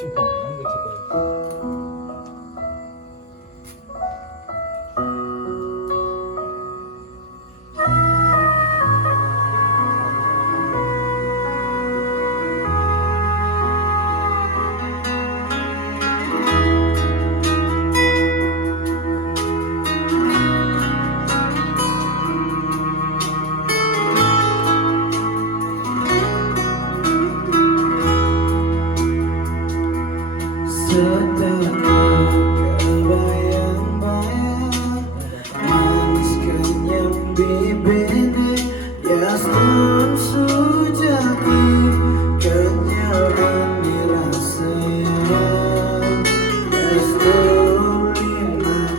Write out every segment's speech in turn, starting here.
20本飲んできてこれ。Setelah kebayang-bayang manis kenyang bibirnya Yasmin sujati kenyang dirasanya Yasmin linang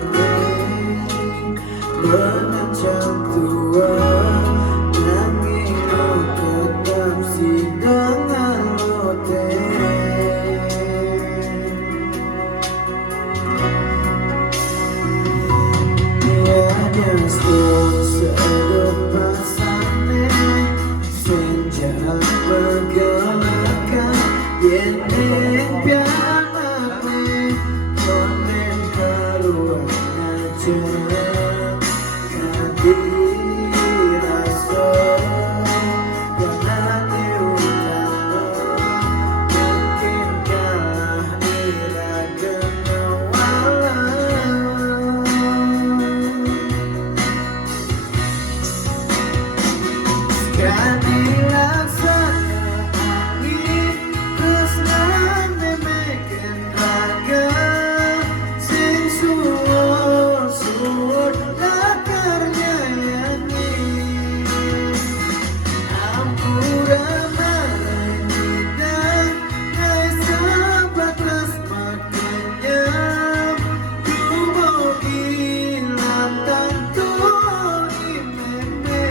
menanjak tua nanging ketap sidang lote Seaduh pasane senja bergelakan yeneng pianane konen karuan aja kadirasa kanane utama yakin kalah iragan dilaksana angin tresnane meken raga sing suwur-suwur lakar nyanyi ampura malaikan ngai sahabat tresna kenyam dumugi lantang tuhi meme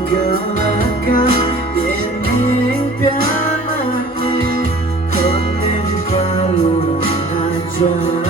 Menggelakan dinding pianane konen kaluran aja